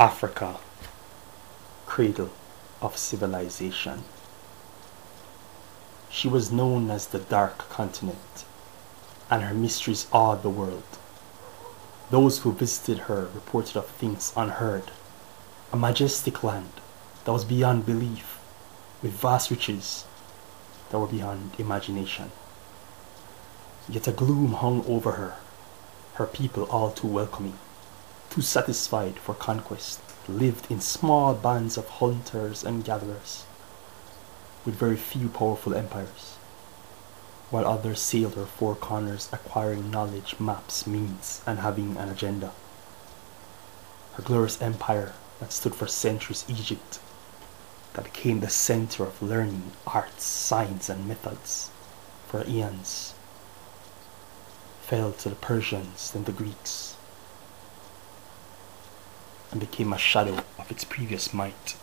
Africa, cradle of civilization. She was known as the Dark Continent, and her mysteries awed the world. Those who visited her reported of things unheard, a majestic land that was beyond belief, with vast riches that were beyond imagination. Yet a gloom hung over her, her people all too welcoming, too satisfied for conquest, lived in small bands of hunters and gatherers, with very few powerful empires, while others sailed her four corners, acquiring knowledge, maps, means, and having an agenda. Her glorious empire that stood for centuries, Egypt, that became the center of learning, arts, science, and methods for eons, fell to the Persians, then the Greeks, and became a shadow of its previous might.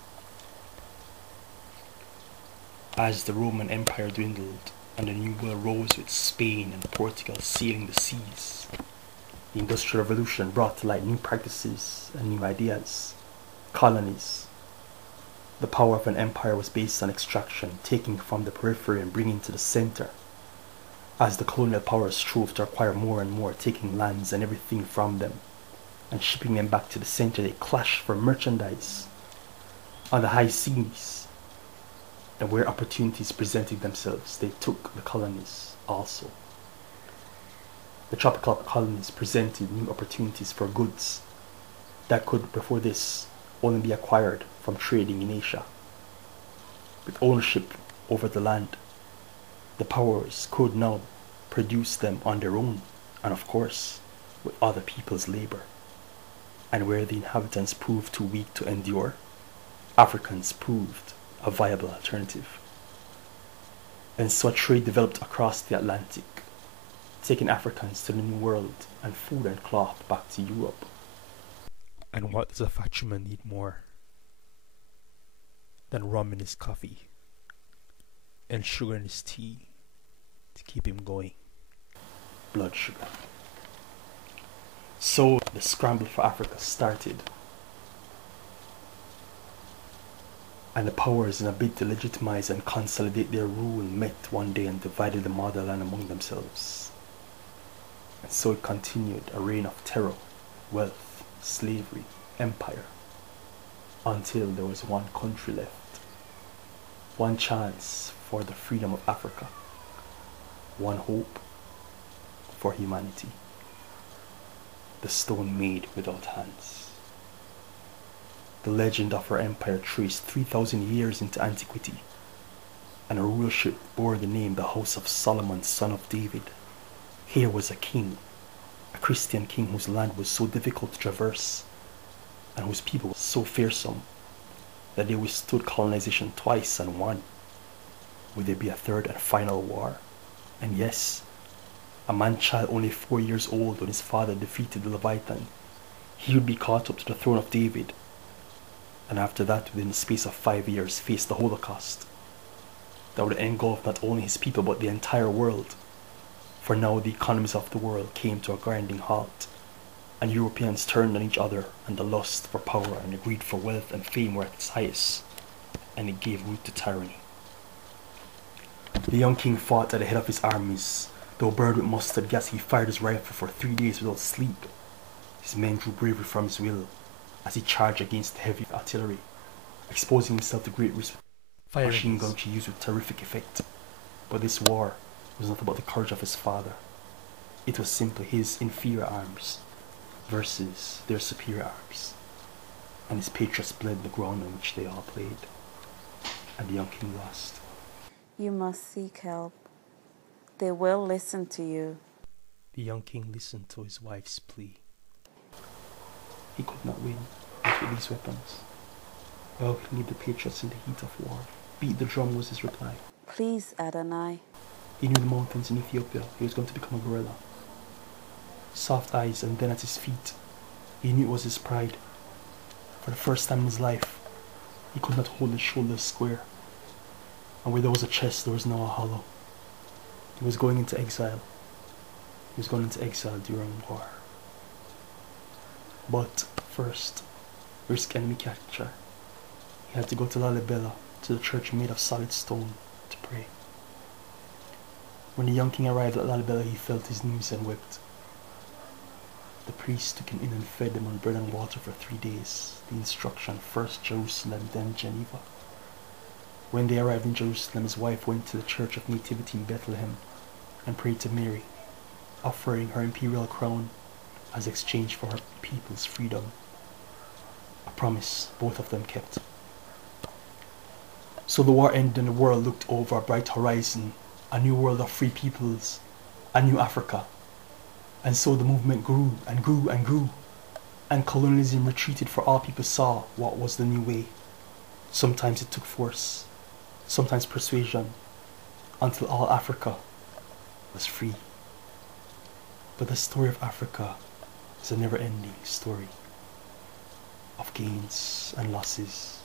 As the Roman Empire dwindled and the New World rose with Spain and Portugal sailing the seas, the Industrial Revolution brought to light new practices and new ideas, colonies. The power of an empire was based on extraction, taking from the periphery and bringing to the center. As the colonial powers strove to acquire more and more, taking lands and everything from them, and shipping them back to the center, they clashed for merchandise on the high seas. And where opportunities presented themselves, they took the colonies also. The tropical colonies presented new opportunities for goods that could, before this, only be acquired from trading in Asia. With ownership over the land, the powers could now produce them on their own, and of course, with other people's labor. And where the inhabitants proved too weak to endure, Africans proved a viable alternative. And so a trade developed across the Atlantic, taking Africans to the New World and food and cloth back to Europe. And what does a Fachman need more than rum in his coffee and sugar in his tea to keep him going? Blood sugar. So the scramble for Africa started, and the powers, in a bid to legitimize and consolidate their rule, met one day and divided the motherland among themselves. And so it continued, a reign of terror, wealth, slavery, empire, until there was one country left, one chance for the freedom of Africa, one hope for humanity: the stone made without hands. The legend of her empire traced 3,000 years into antiquity, and her rulership bore the name the House of Solomon, son of David. Here was a king, a Christian king whose land was so difficult to traverse, and whose people were so fearsome that they withstood colonization twice and won. Would there be a third and final war? And yes, a man-child only 4 years old when his father defeated the Leviathan, he would be caught up to the throne of David, and after that, within the space of 5 years, face the Holocaust that would engulf not only his people but the entire world. For now the economies of the world came to a grinding halt, and Europeans turned on each other, and the lust for power and the greed for wealth and fame were at its highest, and it gave root to tyranny. The young king fought at the head of his armies. Though burned with mustard gas, he fired his rifle for 3 days without sleep. His men drew bravery from his will as he charged against the heavy artillery, exposing himself to great risk. Machine guns he used with terrific effect. But this war was not about the courage of his father. It was simply his inferior arms versus their superior arms. And his patriots bled the ground on which they all played. And the young king lost. You must seek help. They will listen to you. The young king listened to his wife's plea. He could not win with these weapons. Well, he leave the patriots in the heat of war. Beat the drum was his reply. Please, Adonai. He knew the mountains in Ethiopia. He was going to become a gorilla. Soft eyes, and then at his feet, he knew it was his pride. For the first time in his life, he could not hold his shoulders square. And where there was a chest, there was now a hollow. He was going into exile. He was going into exile during war. But first, risk enemy capture. He had to go to Lalibela, to the church made of solid stone, to pray. When the young king arrived at Lalibela, he felt his knees and wept. The priest took him in and fed him on bread and water for 3 days. The instruction, first Jerusalem, then Geneva. When they arrived in Jerusalem, his wife went to the Church of Nativity in Bethlehem and prayed to Mary, offering her imperial crown as exchange for her people's freedom. A promise both of them kept. So the war ended and the world looked over a bright horizon, a new world of free peoples, a new Africa. And so the movement grew and grew and grew, and colonialism retreated, for all people saw what was the new way. Sometimes it took force, sometimes persuasion, until all Africa was free. But the story of Africa is a never-ending story of gains and losses,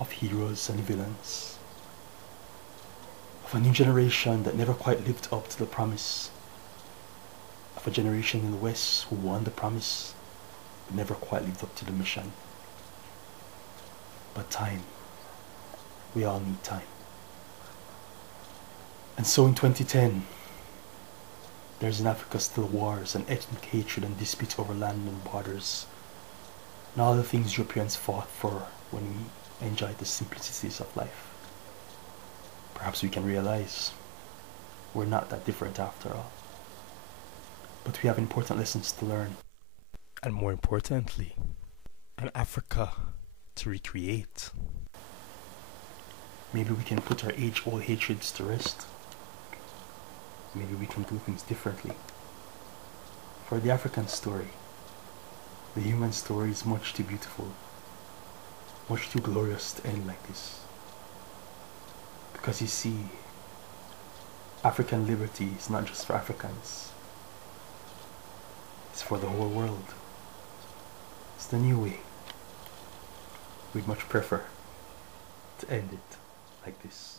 of heroes and villains, of a new generation that never quite lived up to the promise, of a generation in the West who won the promise but never quite lived up to the mission. But time, we all need time. And so in 2010, there's in Africa still wars and ethnic hatred and disputes over land and borders, and all the things Europeans fought for when we enjoyed the simplicities of life. Perhaps we can realize we're not that different after all. But we have important lessons to learn. And more importantly, an Africa to recreate. Maybe we can put our age-old hatreds to rest. Maybe we can do things differently. For the African story, the human story is much too beautiful, much too glorious to end like this. Because you see, African liberty is not just for Africans. It's for the whole world. It's the new way. We'd much prefer to end it like this.